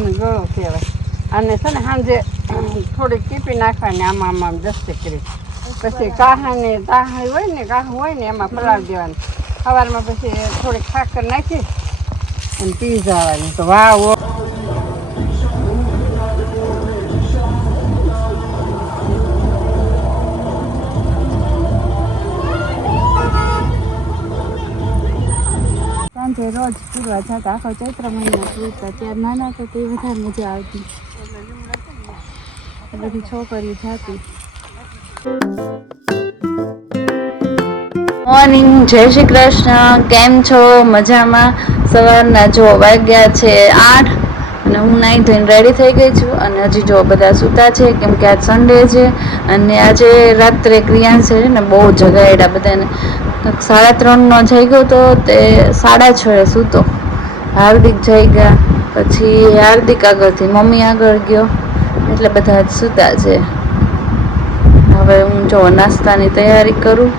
આને ગળો કહેવાય. અને છે ને સાંજે થોડીક ટીપી નાખવાની આમાં આમ દસ્તે કરી, પછી કાહાની તાહાઈ હોય ને કાહું હોય ને એમાં પલાળી દેવાની. સવારમાં પછી થોડીક ખાકર નાખી અને પી જવાની. તો વાવ સાંજે રોજ પૂરવા જતા, આખો ચૈત્ર મહિના પૂરતા. ત્યારે નાના હતા તે વધારે મજા આવતી, બધી છોકરીઓ જાતી. મોર્નિંગ, જય શ્રી કૃષ્ણ. કેમ છો? મજામાં? સવારના જો વાગ્યા છે 8 અને હું નાઈ ધોઈને રેડી થઈ ગઈ છું. અને હજી જો બધા સૂતા છે કેમ કે આજ સન્ડે છે. અને આજે રાત્રે ક્રિયાંશ છે ને બહુ જગાડ્યા બધાને. 3:30નો જઈ ગયો તો તે 6:30 સૂતો. હાર્દિક જઈ ગયા, પછી હાર્દિક આગળથી મમ્મી આગળ ગયો, એટલે બધા જ સૂતા છે. હવે હું જો નાસ્તાની તૈયારી કરું,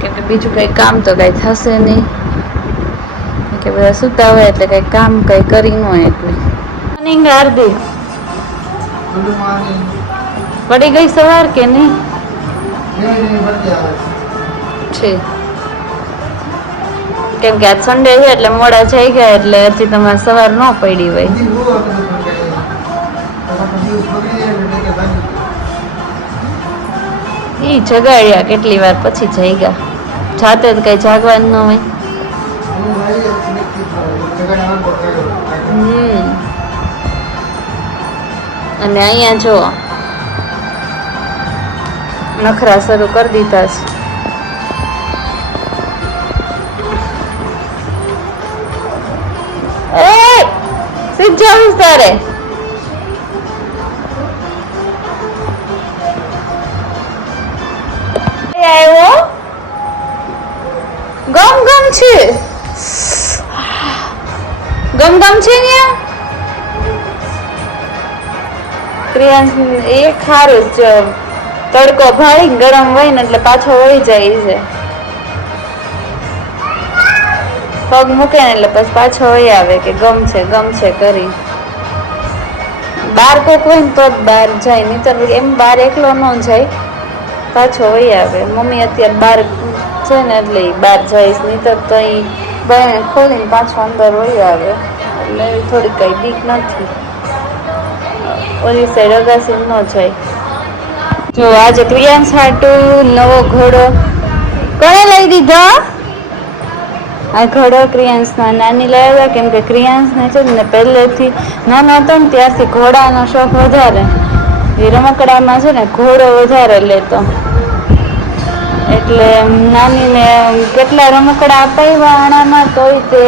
કેમ કે બીજું કંઈ કામ તો કંઈ થશે નહીં, કે બધા સૂતા હોય એટલે કંઈ કામ કંઈ કરી ન હોય. એટલે મોર્નિંગ હાર્દિક, પડી ગઈ સવાર કે નહીં? છે કેમ કે આજ સન્ડે છે એટલે મોડા જઈ ગયા, એટલે હજી તમારે સવાર ન પડી હોય. ઈ જગાડ્યા કેટલી વાર, પછી જઈ ગયા. જાતે જ કઈ જાગવાનું ન હોય. અને અહીંયા જો નખરા શરૂ કરી દીધા છે. જાઉં તારે આવ્યો ગમ ગમ છે, ગમ ગમ છે ને ક્રિયાંશ. એ ખારું જ તડકો ભાઈ ગરમ હોય ને એટલે પાછો વળી જાય છે. પગ મૂકે ને એટલે પછી પાછો વહી આવે કે ગમ છે કરી. બહાર કોક હોય ને તો જ બહાર જાય, નહીતર એમ બહાર એકલો ન જાય, પાછો વહી આવે. મમ્મી અત્યારે બહાર છે ને એટલે બહાર જાય, નહીતર તો એ બાય ખોલીને પાછો અંદર વહી આવે. એટલે થોડી કઈ બીક નથી, ઓલી સાઈડ અગાસી ન જાય. જો આજે ક્રિયાંશ હાટું નવો ઘોડો કોણે લઈ દીધો? આ ઘોડો ક્રિયાંશના નાની લાવ્યા, કેમ કે ક્રિયાંશને છે ને પહેલેથી નાનો હતો ને ત્યારથી ઘોડાનો શોખ વધારે. એ રમકડામાં છે ને ઘોડો વધારે લેતો, એટલે નાનીને કેટલા રમકડા અપાવ્યા આણામાં, તોય તે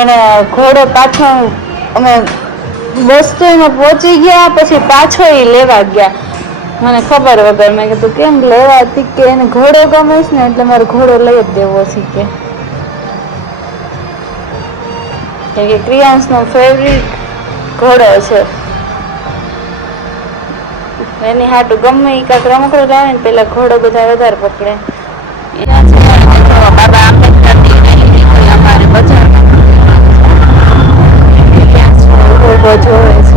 એને ઘોડો પાછો અમે વસ્તુમાં પહોંચી ગયા, પછી પાછો એ લેવા ગયા મને ખબર વગર. મેં કીધું કેમ લેવા હતી? કે એને ઘોડો ગમે છે ને એટલે મારે ઘોડો લઈ જ દેવો છે. કે ક્રિયાંશનો ફેવરિટ ઘોડો છે. એની હાટું ગમે એ કાંક રમકડો લાવે ને પેલા ઘોડો બધા વધારે પકડે. બાબા આંબેડકરની અમારે બજારમાં જોવે છે.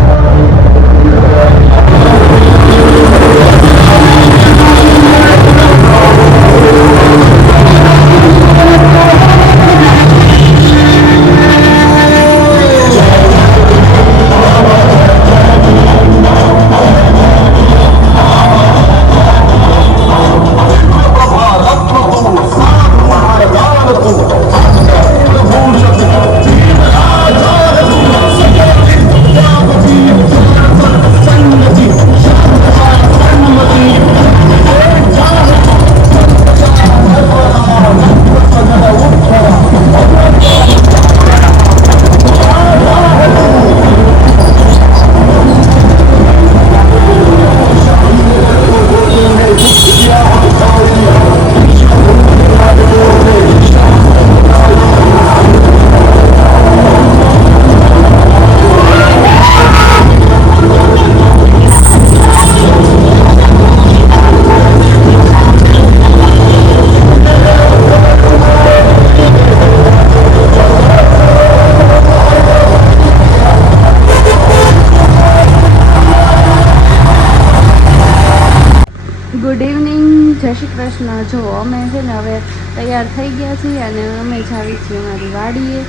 કૃષ્ણ. જો અમે છે ને હવે તૈયાર થઈ ગયા છીએ અને અમે જ આવી છીએ અમારી વાડીએ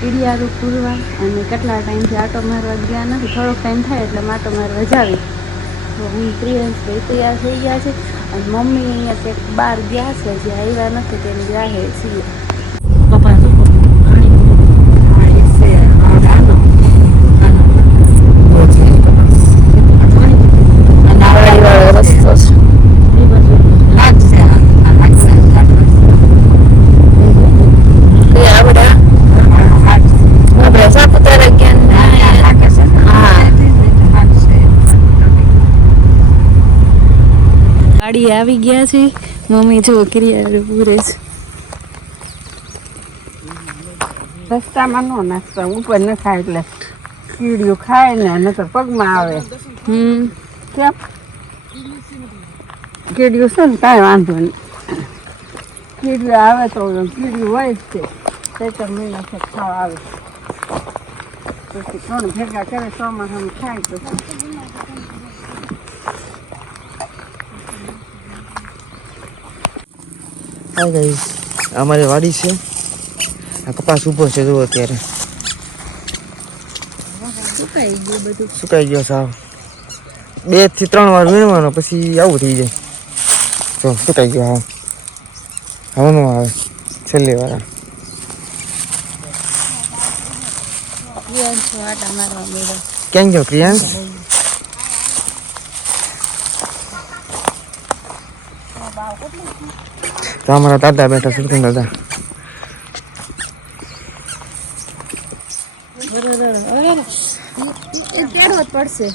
કીડિયારું પૂરવા. અને કેટલા ટાઈમથી આટો મારવા ગયા નથી, થોડોક ટાઈમ થાય એટલે આટો મારવા જાવી. તો હું પ્રિયંશભાઈ તૈયાર થઈ ગયા છે અને મમ્મી અહીંયા કંઈક બહાર ગયા છે, જે આવ્યા નથી તેની રાહે છીએ. વાડી આવી ગયા છે, મમ્મી જો ક્રિયા પૂરે છે. રસ્તામાં નો નાખતા, ઉપર ન ખાય એટલે કીડીઓ ખાય ને નકર પગમાં આવે. કેમ કીડીઓ છે ને કાંઈ વાંધો નહીં, કીડીઓ આવે તો કીડીઓ હોય જ છે. ચૈત્ર મહિના છે ખાવા આવે પછી ત્રણ ભેગા કરે ચોમાસામાં ખાય પછી. હાય ગાઈસ, અમારી વાડી છે. આ કપાસ ઊભો છે જો અત્યારે સુકાઈ ગયું બધું, સુકાઈ ગયો સાવ. 2 થી 3 વાર વીણવાનો પછી આવું થઈ જાય. જો સુકાઈ ગયો. હા હવે નો આવે છેલ્લી વાર. પ્રિયાંશ આટા મારવા મળ્યો. ક્યાં ગયો પ્રિયાંશ? તો અમારા દાદા બેઠા સુરતીન દાદા. કેળવો જ પડશે.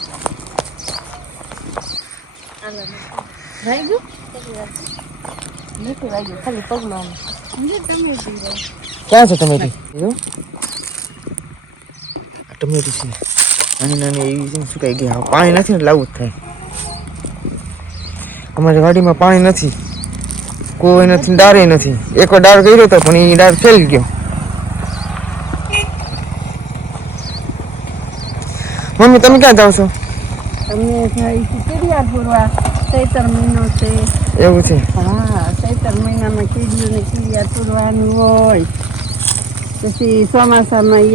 મીઠું વાગ્યું ખાલી પગમાં. ક્યાં છે ટમેટી? ટમેટી છે નાની નાની એવી છે, સુકાઈ ગયા. પાણી નથી એટલે આવું જ થાય. અમારી વાડીમાં પાણી નથી, કોઈ નથી, ડારે નથી. એકવાર ડાર કર્યો હતો પણ એ ડાર ફેલ ગયો. મમ્મી તમે ક્યાં જાવ છો? અમે જાય છે કીડિયા પૂરવા. ચૈત્ર મહિનો છે. એવું છે? હા, ચૈત્ર મહિનામાં કીડીઓને કીડિયા પૂરવાનું હોય. પછી ચોમાસામાં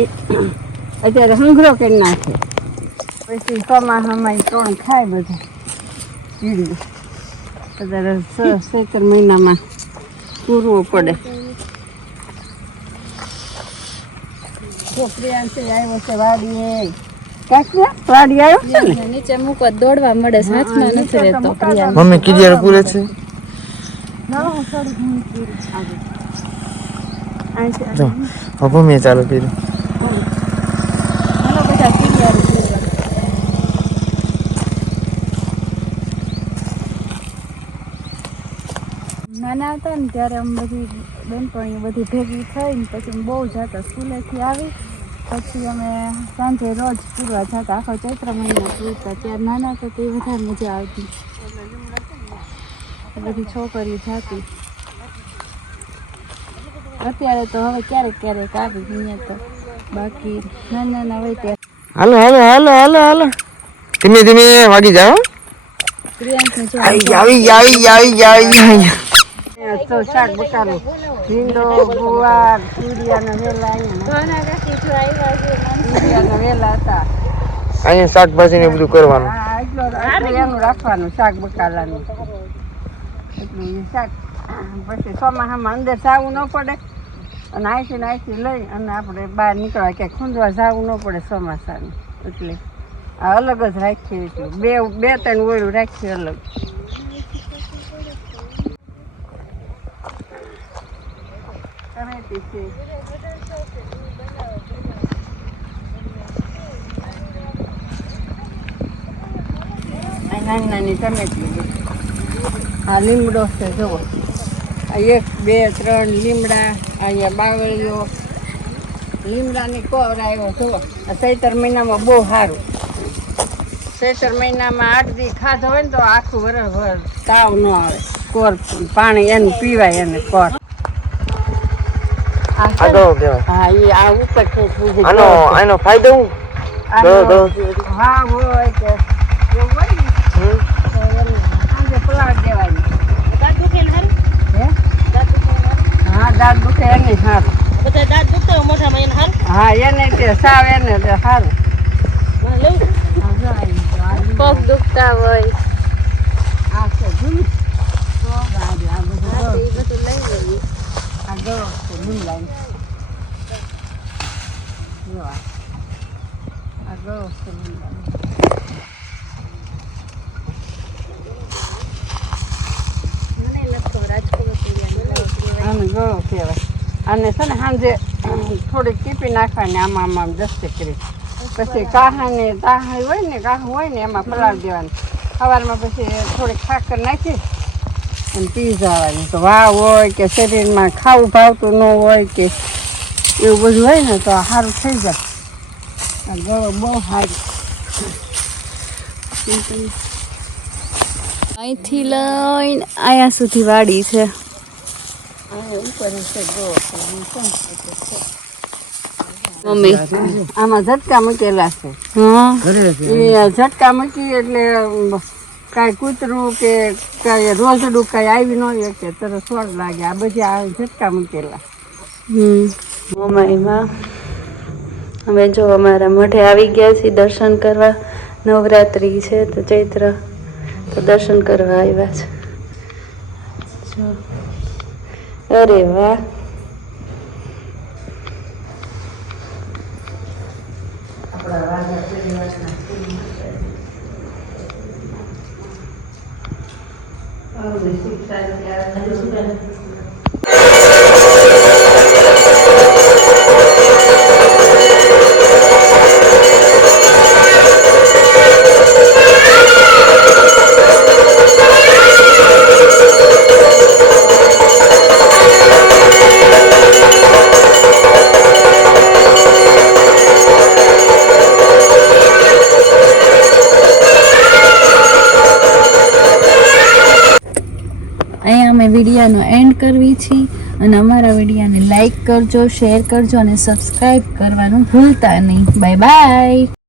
અત્યારે હંગરો કરી નાખે, પછી ચોમાસામાં 3 ખાય બધા કીડીઓ. અત્યારે ચૈત્ર મહિનામાં પૂરવું પડે. પ્રિયાંશ આવ્યો છે વાડીએ. વાડી આવ્યો છે ને, નીચે મૂકો દોડવા મળે, હાથમાં નથી રહેતો. મમ્મી કીડિયા પૂરે છે. જો હવે મેં ચાલુ કર્યું. નાના હતા ને ત્યારે અમે બધી બેનપણીઓ બધી ભેગી થઈને પછી બહુ જતા. સ્કૂલેથી આવી પછી અમે સાંજે રોજ પૂરવા જતા, આખો ચૈત્ર મહિનો પૂરતા. ત્યારે નાના હતા તે વધારે મજા આવતી, બધી છોકરીઓ જાતી. અત્યારે તો હવે ક્યારેક ક્યારેક આવી અહીંયા તો, બાકી નાના હોય ત્યારે. હાલો હાલો હાલો હાલો હાલો, ધીમે ધીમે વાગી જાઓ. પ્રિયાંશને જો આવી આવી આવી આવી આવી. તો શાક બકાલું ભીંડો, ગુવાર, કીડિયાના વેલા કીડિયાના વેલા હતા. અહીંયા શાકભાજી ને બધું કરવાનું. હા, એટલું એનું રાખવાનું શાક બકાલાનું. એટલું શાક પછી ચોમાસામાં અંદર જવું ન પડે અને આઈથી લઈ અને આપણે બહાર નીકળવા ક્યાંક ખૂંદવા જવું ન પડે ચોમાસાનું. એટલે આ અલગ જ રાખીએ. એટલું 2-3 ઓળું રાખીએ અલગ. ટમેટી છે. નાની નાની ટમેટી. આ લીમડો છે જુઓ, આ 1, 2, 3 લીમડા. અહીંયા બાવળીઓ, લીમડાની કોર આવ્યો જુઓ. આ ચૈત્ર મહિનામાં બહુ સારું. ચૈત્ર મહિનામાં 8 દી ખાધો હોય ને તો આખું વરસ તાવ ન આવે. કોર પાણી એનું પીવાય એને કોર. હા, એ આ ઉપર છે. આનો ફાયદો હું? હા હોય કે એવું હોય ને તો એને સાંજે પલાળ દેવાની. દાંત દુખે એને સારું. બધા દાંત દુખતા હોય મોઢામાં એને હાલ હા એને તે સાવ એને તે સારું. લેવું હા, જો આવી ગયું. પગ દુખતા હોય આ છે ધૂળ. આ બધું હા, જો. તો એ બધું લઈ લઈએ. આ ગળો છે ધૂળ લાઈન. જો આ ગળો છે ધૂળ લાઈન. મને લખો રાજકોટ આને ગળો કહેવાય. આને છે ને સાંજે થોડીક ટીપી નાખવાની આમાં દસ્તે કરી. પછી કાહાને તાહા હોય ને કાહું હોય ને એમાં પલાળી દેવાની. સવારમાં પછી થોડીક ખાકર નાખી અને પી જવાની. તો વાવ હોય કે શરીરમાં ખાવું ભાવતું ન હોય કે એવું બધું હોય ને તો આ સારું થઈ જાય. આ ગળો બહુ સારું. અહીંથી લઈને અહીંયા સુધી વાડી છે. આ ઉપર છે ગળો છે. મમ્મી આમાં ઝટકા મૂકેલા છે. હા એ ઝટકા મૂકી એટલે કાંઈ કૂતરું કે કાંઈ રોજડું કાંઈ આવી ન હોય કે તરત સોળ લાગે. આ બધી આ ઝટકા મૂકેલા. મમ્મીમાં હવે જો અમારા મઢે આવી ગયા છીએ દર્શન કરવા. નવરાત્રિ છે તો ચૈત્ર તો દર્શન કરવા આવ્યા છે. જો અરે વાહ અહીંયા અમે વિડીયોનો એન્ડ કરવી છીએ અને અમારા વિડીયોને લાઈક કરજો, શેર કરજો અને સબસ્ક્રાઈબ કરવાનું ભૂલતા નહીં. Bye bye.